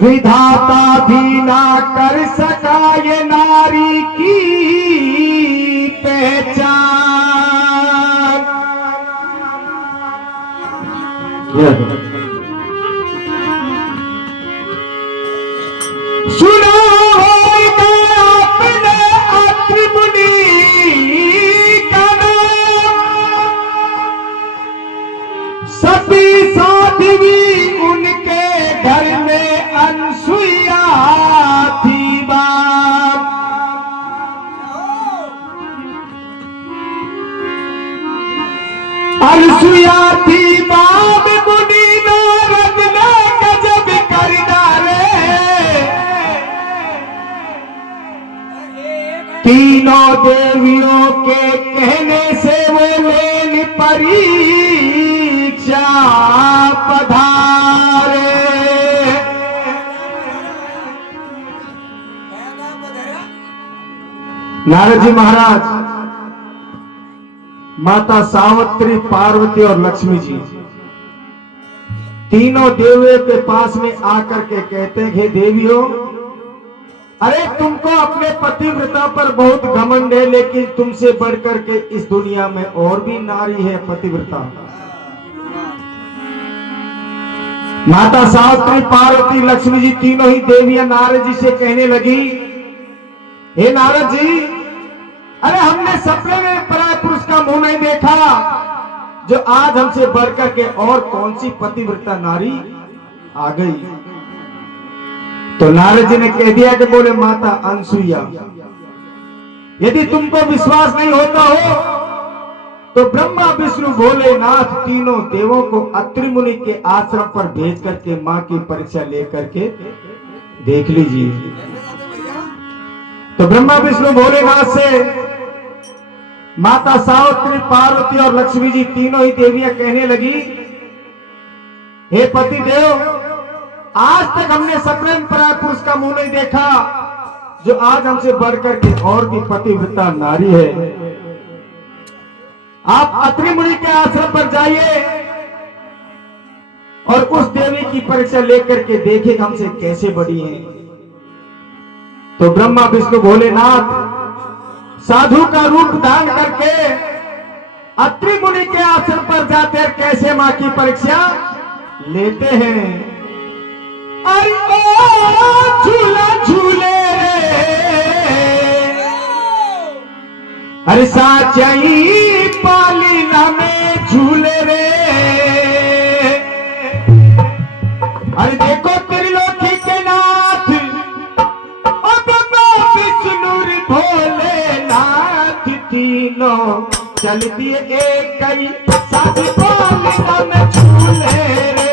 विधाता भी ना कर सका ये नारी की पहचान। सुना होगा आपने अत्रि मुनि का नाम, सती साध्वी उनके घर में अनसुईया थी बाप। अनसुईया थी बाप, मुनि नारद ने गजब कर डाले। तीनों देवियों के कहने से वो लेन परीक्षा पधारे। नारद जी महाराज माता सावित्री, पार्वती और लक्ष्मी जी तीनों देवियों के पास में आकर के कहते हैं, हे देवियों, अरे तुमको अपने पतिव्रता पर बहुत घमंड है, लेकिन तुमसे बढ़कर के इस दुनिया में और भी नारी है पतिव्रता। माता सावित्री, पार्वती, लक्ष्मी जी तीनों ही देवियां नारद जी से कहने लगी, हे नारद जी, अरे हमने सपने में पराय पुरुष का मुंह नहीं देखा, जो आज हमसे बढ़कर के और कौन सी पतिव्रता नारी आ गई। तो नारद जी ने कह दिया कि बोले माता अनसुईया, यदि तुमको विश्वास नहीं होता हो तो ब्रह्मा विष्णु भोलेनाथ तीनों देवों को अत्रि मुनि के आश्रम पर भेज करके मां की परीक्षा लेकर के देख लीजिए। तो ब्रह्मा विष्णु भोलेनाथ से माता सावित्री, पार्वती और लक्ष्मी जी तीनों ही देवियां कहने लगी, हे पति देव, आज तक हमने सपने में पराय पुरुष का मुंह नहीं देखा, जो आज हमसे बढ़कर के और भी पतिव्रता नारी है। आप अत्रि मुनि के आश्रम पर जाइए और उस देवी की परीक्षा लेकर के देखिए हमसे कैसे बड़ी है। तो ब्रह्मा विष्णु भोलेनाथ साधु का रूप धारण करके अत्रि मुनि के आश्रम पर जाते हैं, कैसे मां की परीक्षा लेते हैं। अरे ओ झूला झूले अरे साचाई पालीला में झूले रे। अरे देखो त्रिलोकी के नाथ और ब्रह्मा विष्णु भोलेनाथ तीनों चल दिए एक कई साथ पालीला में झूले रे।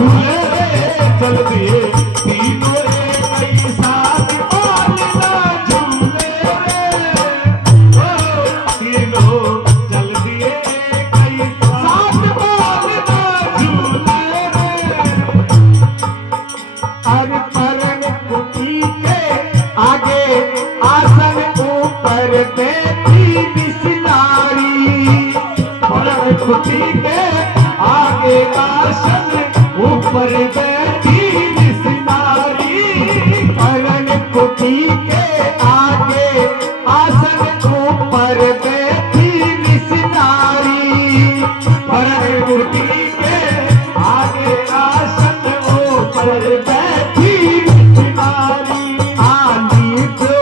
झूले चल दिए तीनों एक ही साथ पालना झूले तीनों चल दिए एक ही साथ पालना झूले अरे परम कुटी के आगे आसन ऊपर बैठी बिसनारी परम कुटी के आगे आसन ऊपर बैठी बिसनारी परम कुटी के आगे आसन ऊपर बैठी बिसनारी परम कुटी के आगे आसन ऊपर बैठी बिसनारी आली जो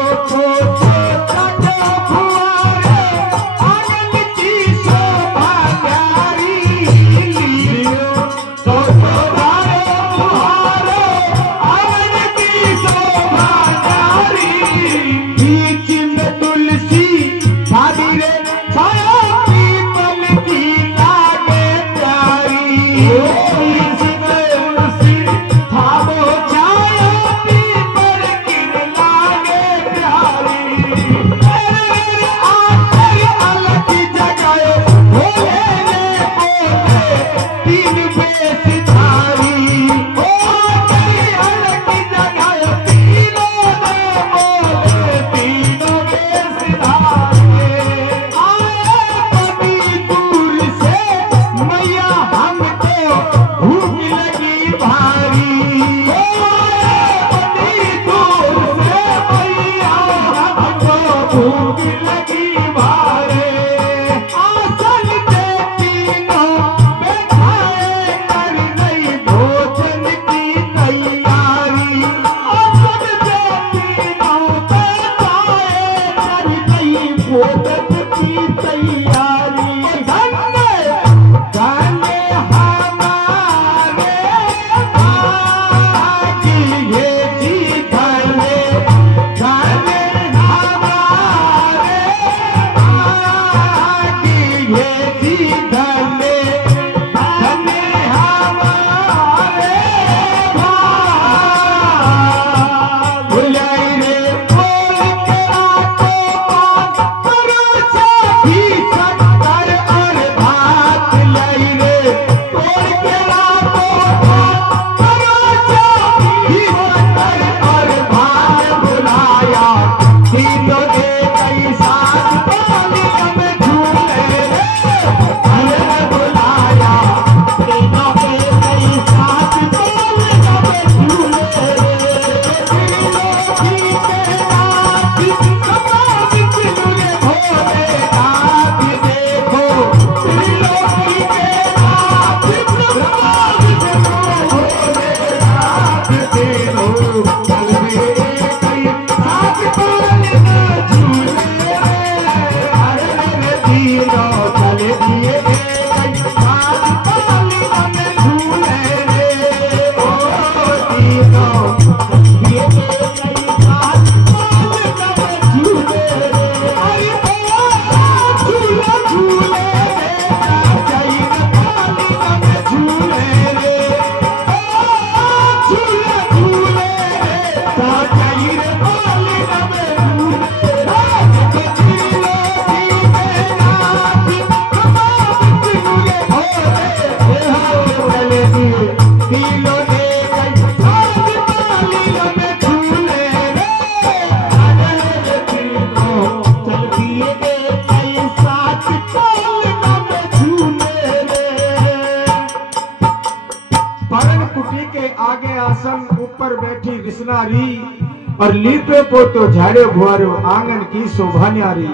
और लीपे पोतो झाड़े भुआरो आंगन की शोभा न्यारी।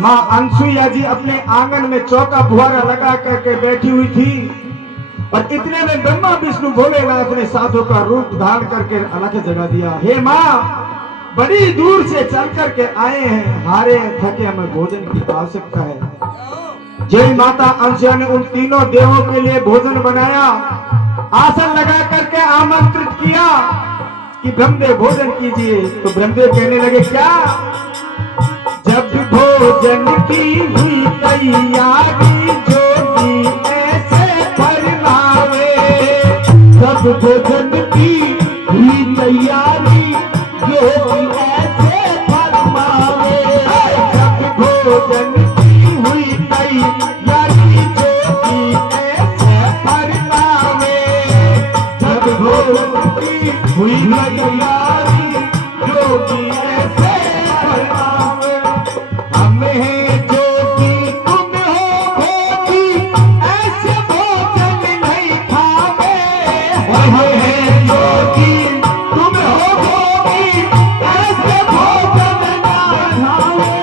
माँ अनसुईया जी अपने आंगन में चौका भुआरा लगा करके बैठी हुई थी और इतने में ब्रह्मा विष्णु भोलेनाथ ने साधु का रूप धारण करके अलग जगा दिया। हे माँ, बड़ी दूर से चल करके आए हैं, हारे थके, हमें भोजन की आवश्यकता है। जय माता अनसुईया ने उन तीनों देवों के लिए भोजन बनाया, आसन लगा करके आमंत्रित किया कि ब्रह्मदेव भोजन कीजिए। तो ब्रह्मदेव कहने लगे, क्या? जब भोजन की हुई तैयारी जोगी ऐसे फरमावे, जब भोजन की हुई तैयारी योगी ऐसे फरमावे। जब भोजन की हुई तैयारी योगी ऐसे फरमावे। जब भोजन की हुई तैयारी योगी ऐसे फरमावे। हमें जोगी तुम हो भोगी ऐसे भोजन नहीं खावे। हमें जोगी तुम हो भोगी ऐसे भोजन ना खावे।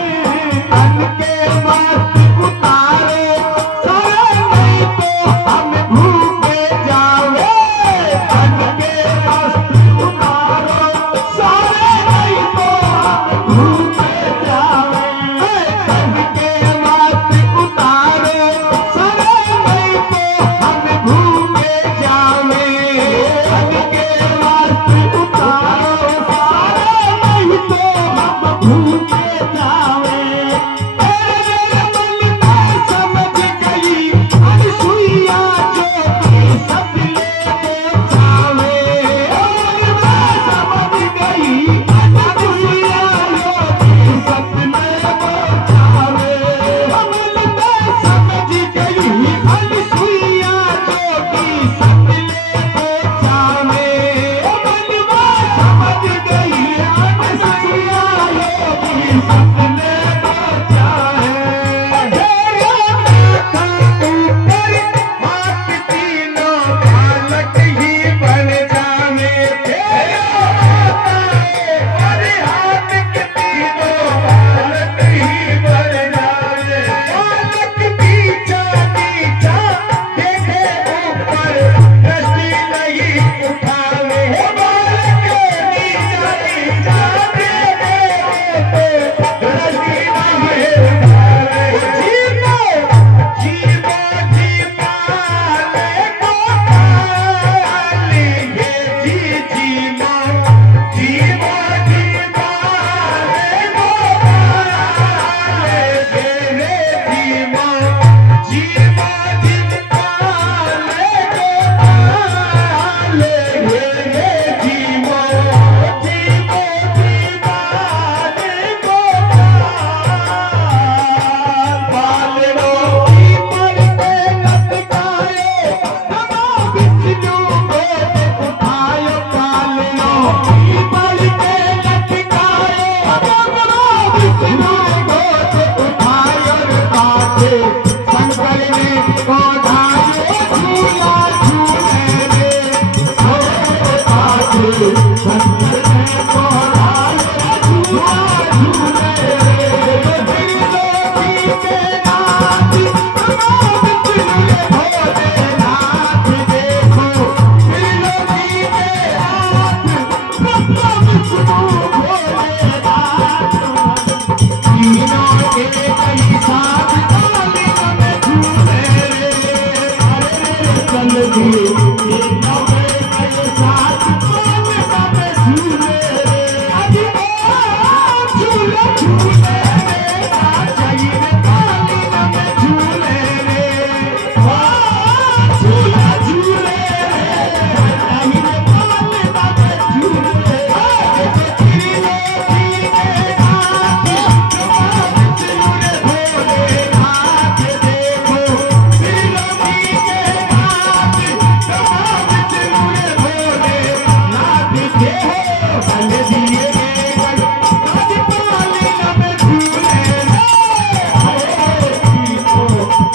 तन के मस्त उतारे सारे नहीं तो हम भूखे जावे। तन के मस्त उतारो सारे नहीं तो हम भूखे जावे। तन के मस्त उतारो सारे नहीं तो हम भूखे जावे। तन के मस्त उतारो सारे नहीं तो हम भूखे जावे। तेरे मन में समझ गई अनसुईया जोगी सब ले जावे। मैं समझ गई अनसुईया जोगी सब ले जावे। मन में समझ गई अनसुईया जोगी सब ले जावे। मन में समझ गई अनसुईया जोगी सब ले जाए। हाथ तीनों बालक ही बन जावे। अरे हाथ के तीनों बालक ही बन जावे। बालक पीछा पीछा देखे ऊपर दृष्टि नहीं उठावे। बालक पीछा पीछा देखे ऊपर दृष्टि नहीं उठावे। जीवो जीवो जीवा ले गोपाल ये जी जीवो जीवो जीवा ले गोपाल ये रे जीवो जीवो जीवा ले गोपाल ये रे जीवो जीवो जीवा ले गोपाल। पालनो की पर पे लटकाए तमा बिच्छू गोद उठायो। पालनो की पर पे लटकाए तमा बिच्छू गोद उठायो। बाटे शंकर ने ओढ़ायो झूला झूले रे। बाटे शंकर ने ओढ़ायो झूला झूले रे। त्रिलोकी के नाथ तमा बिच्छू भोलेनाथ देखो। त्रिलोकी के नाथ तमा बिच्छू भोलेनाथ। तीनों के कई साथ कालिया में झूले रे। अरे चल दिए तीनों के कई साथ कालिया में झूले रे। अरे झूले झूले रे चाहिए कालिया में झूले रे। झूले झूले रे चाहिए कालिया में झूले। त्रिलोकी के नाथ भोलेनाथ देखो। त्रिलोकी के नाथ भोलेनाथ देखो। बल दिए गए आज पालिया में झूले रे।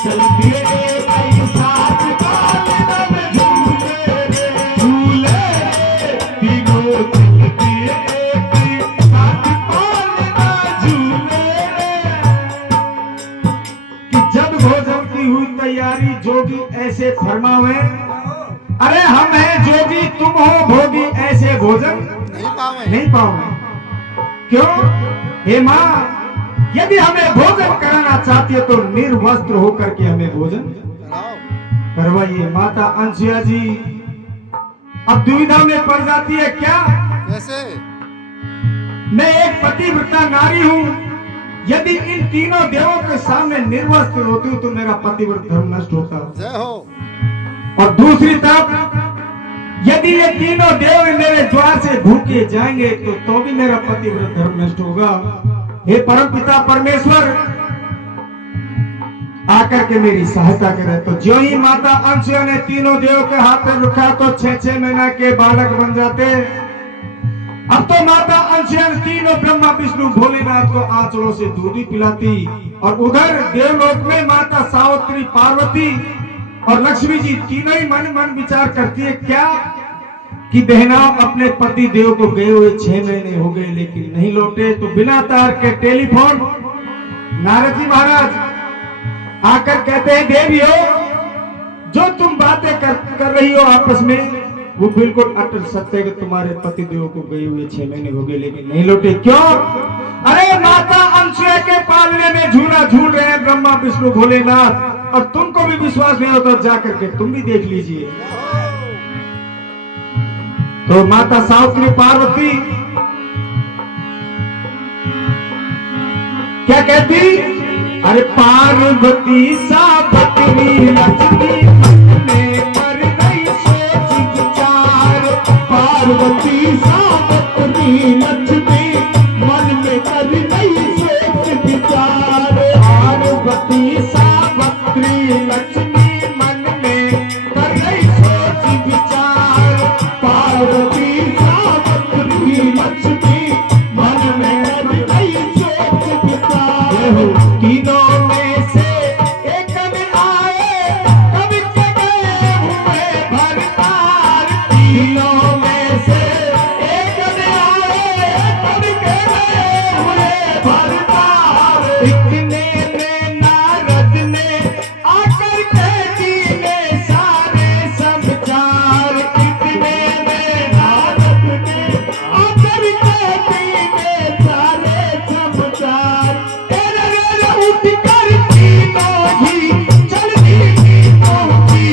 चल दिए कई साथ पालिया में झूले रे। झूले तीनों चल दिए एक साथ पालिया झूले रे। कि जब भोजन की हुई तैयारी जोगी ऐसे फरमावे। अरे हम हैं जोगी तुम हो भोगी ऐसे भोजन नहीं पाओगे। क्यों? हे माँ यदि हमें भोजन कराना चाहती है तो निर्वस्त्र होकर के हमें भोजन करवाइए। माता अंसुया जी अब दुविधा में पड़ जाती है। क्या कैसे? मैं एक पतिव्रता नारी हूँ। यदि इन तीनों देवों के सामने निर्वस्त्र होती हूँ तो मेरा पतिव्रत धर्म नष्ट होता है। जय हो। और दूसरी तरफ यदि ये तीनों देव मेरे द्वार से भूखे जाएंगे तो भी मेरा पतिव्रत धर्म नष्ट होगा। हे परम पिता परमेश्वर, आकर के मेरी सहायता करे। तो जो ही माता अंशुया ने तीनों देव के हाथ में रखा तो 6-6 महीना के बालक बन जाते। अब तो माता अंशुया तीनों ब्रह्मा विष्णु भोलेनाथ को आंचलों से दूध पिलाती, और उधर देवलोक में माता सावित्री पार्वती और लक्ष्मी जी तीनों ही मन मन विचार करती है क्या कि बहना अपने पति देव को गए हुए 6 महीने हो गए लेकिन नहीं लौटे। तो बिना तार के टेलीफोन नारद जी महाराज आकर कहते हैं देवियों, जो तुम बातें कर रही हो आपस में वो बिल्कुल अटल सत्य है कि तुम्हारे पति देव को गए हुए 6 महीने हो गए लेकिन नहीं लौटे। क्यों? अरे माता अंशुया के पालने में झूला झूल रहे हैं ब्रह्मा विष्णु भोलेनाथ, और तुमको भी विश्वास नहीं होता जाकर के तुम भी देख लीजिए। तो माता सावित्री पार्वती क्या कहती? अरे पार्वती सावित्री लक्ष्मी ने कर रही सोच विचार। पार्वती सावित्री लक्ष्मी मन में कर रही सोच विचार। पार्वती सावित्री लक्ष्मी मन में कर रही सोच विचार। पार्वती सावित्री लक्ष्मी मन में कर रही सोच विचार। तीनों में से एक में आए कभी के गए हुए भरतार। तीनों में से एक में आए कभी के गए हुए भरतार। इतने में नारद ने आकर के दिए सारे समाचार। इतने में नारद ने आकर के दिए सारे समाचार। उठ कर तीनों ही चलती पहुंची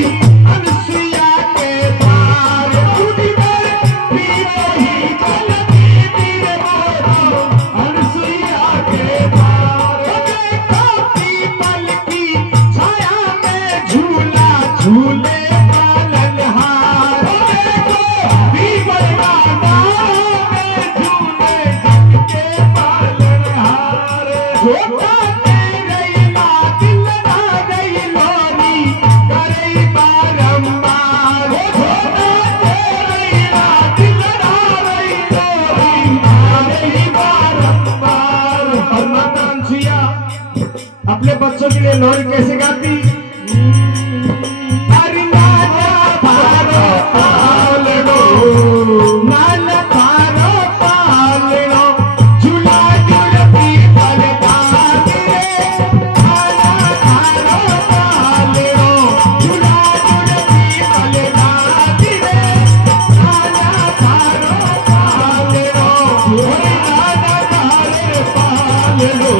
अंसुया के द्वार। उठ कर तीनों ही चलती अंसुया के द्वार। देखो पीपल की छाया में झूला झूले पालनहार। देखो पीपल में झूले के पालनहार। छोटा अपने बच्चों के लिए लोरी कैसे गाती? अरे नाना पारो पालो, नाना पारो पालो, झूला झूलती पलकार रे। नाना पारो पालो, झूला झूलती पलकार रे। नाना पारो पालो, नाना पारो पालो।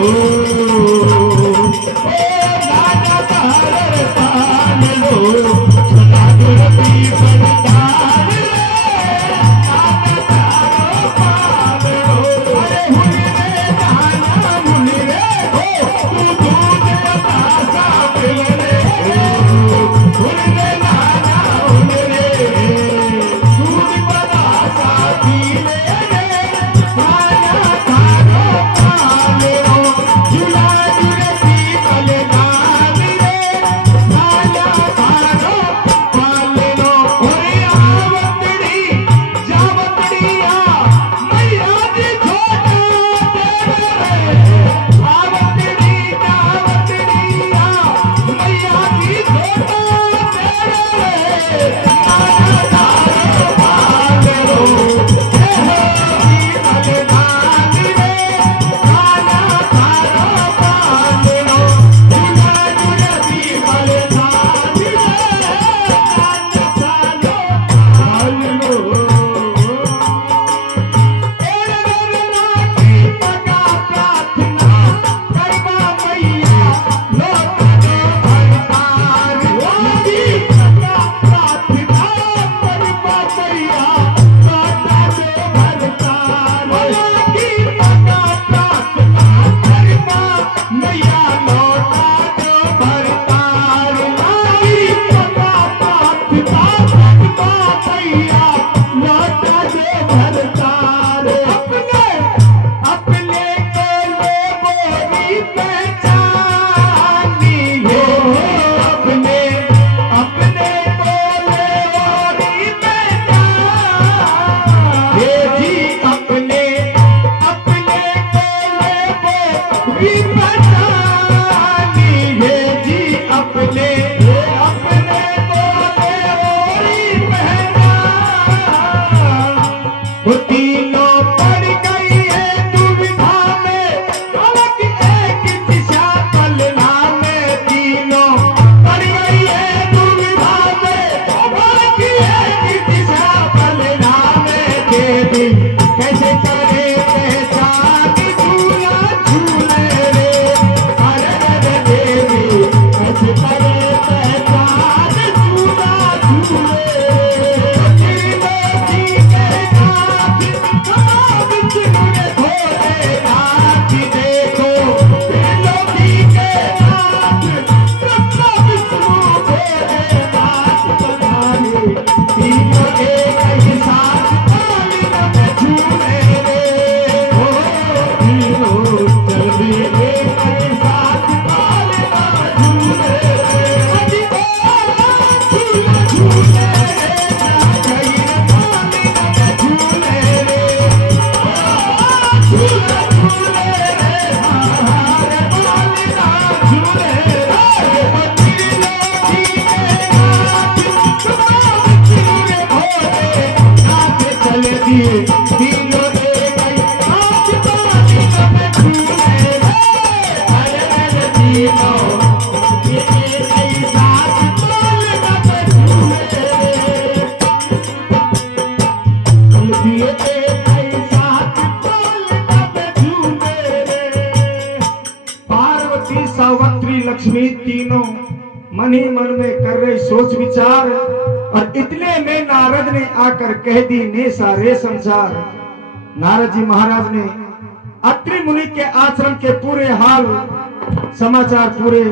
वो तीनों पड़ गई है दुविधा में, अलग एक दिशा पलना में। तीनों पड़ गई है दुविधा में, अलग एक दिशा पलना में। देवी कैसे करे पहचान झूला झूले रे, अरे रे देवी कैसे करे पहचान झूला झूले रे। पार्वती सावित्री लक्ष्मी तीनों मन ही मन में कर रहे सोच विचार, और इतने में नारद ने आकर कह दी ने सारे संसार। नारद जी महाराज ने अत्रि मुनि के आश्रम के पूरे हाल समाचार पूरे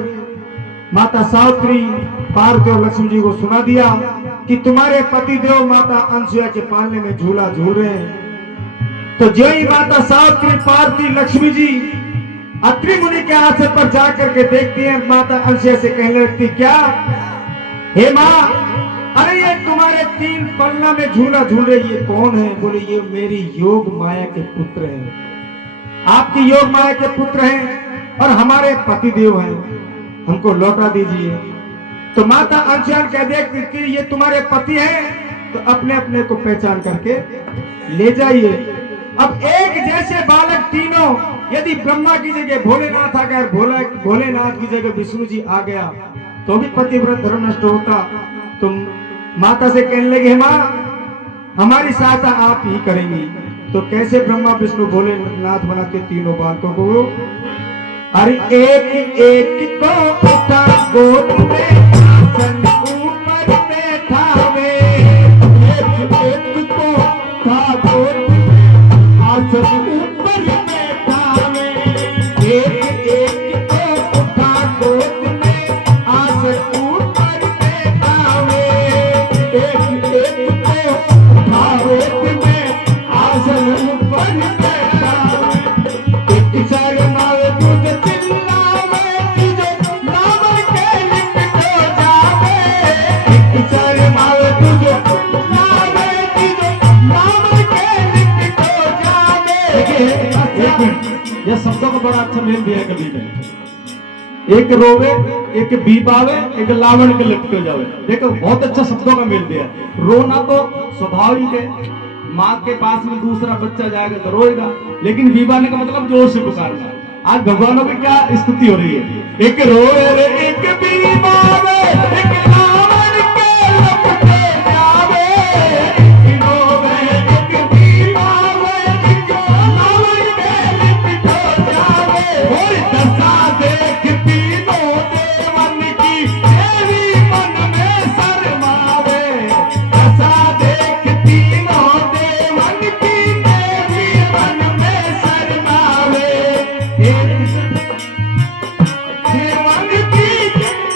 माता सावित्री पार्वती और लक्ष्मी जी को सुना दिया कि तुम्हारे पति देव माता अनसुया के पालने में झूला झूल रहे हैं। तो जो ही माता सावित्री पार्वती लक्ष्मी जी अत्रि मुनि के आश्रम पर जाकर के देखती हैं, माता अनसुया से कहने लगती, क्या हे माँ, अरे ये तुम्हारे तीन पलना में झूला झूल रहे, ये कौन है? बोले ये मेरी योग माया के पुत्र हैं, आपकी योग माया के पुत्र हैं और हमारे पति देव हैं, हमको लौटा दीजिए। तो माता अनसुया कह दे कि ये तुम्हारे पति हैं, तो अपने अपने को पहचान करके ले जाइए। अब एक जैसे बालक तीनों, यदि ब्रह्मा की जगह भोलेनाथ आ गया, भोलेनाथ की जगह विष्णु जी आ गया, तो भी पतिव्रत धर्म नष्ट होता। तो माता से कहने लगे, माँ हमारी सहायता आप ही करेंगी। तो कैसे ब्रह्मा विष्णु भोलेनाथ बनाते तीनों बालकों को? अरे एक एक को उठा गोद में, आसन ऊपर बैठावे, एक एक को उठा गोद में, आसन ऊपर बैठावे, एक एक को उठा गोद में, आसन ऊपर बैठावे, एक एक को उठा गोद में, आसन ऊपर बैठावे, एक शर्मावे तुझे चिल्लावे, तुझे नाम के लिपटो जावे, एक शर्मावे तुझे चिल्लावे, तुझे नाम के लिपटो जावे। एक मिनट, यह शब्दों का बड़ा अच्छा मेल दिया है कवि ने। एक रोवे, एक बीपावे, एक लावण के लिपट जावे। देखो बहुत अच्छा शब्दों का मेल दिया। रोना तो स्वाभाविक है, माँ के पास में दूसरा बच्चा जाएगा तो रोएगा, लेकिन बीबाने का मतलब जोर से पुकारना। आज भगवानों की क्या स्थिति हो रही है? एक रोए रे, एक बीबावे, एक लावण के लिपट जावे, एक रोवे, एक बीबावे, एक लावण के लिपट जावे। और दशा देख तीनों देवन की, देवी मन में शर्मावे, दशा देख तीनों देवन की, देवी मन में शर्मावे। देवन की देवी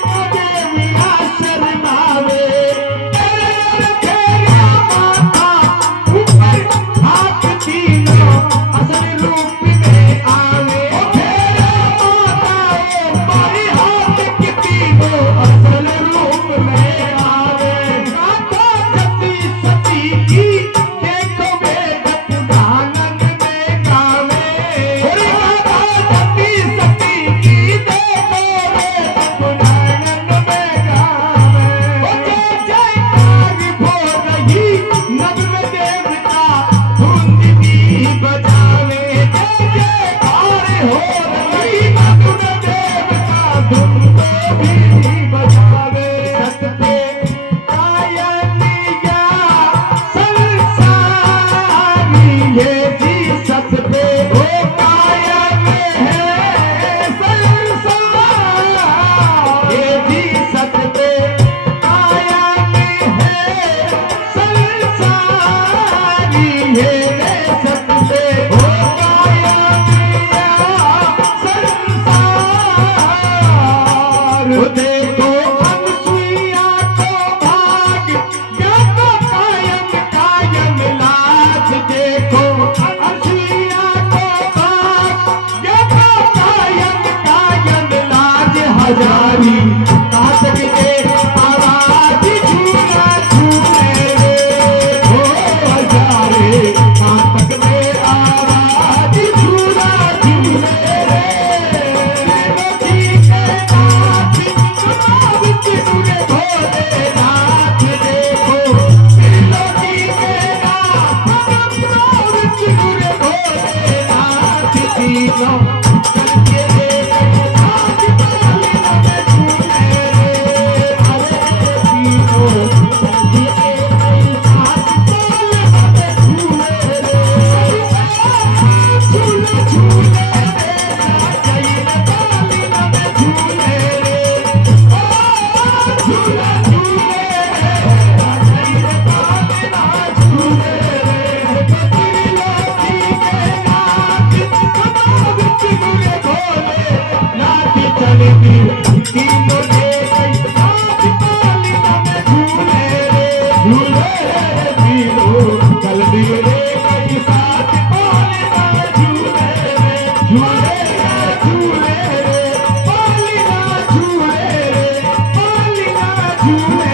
कल भी तीनों ने कई साथ पालियों में झूले रे तीनों कल भी रे कई साथ पालियों में झूले रे झूले रे पालियां झूले रे पालियां झूले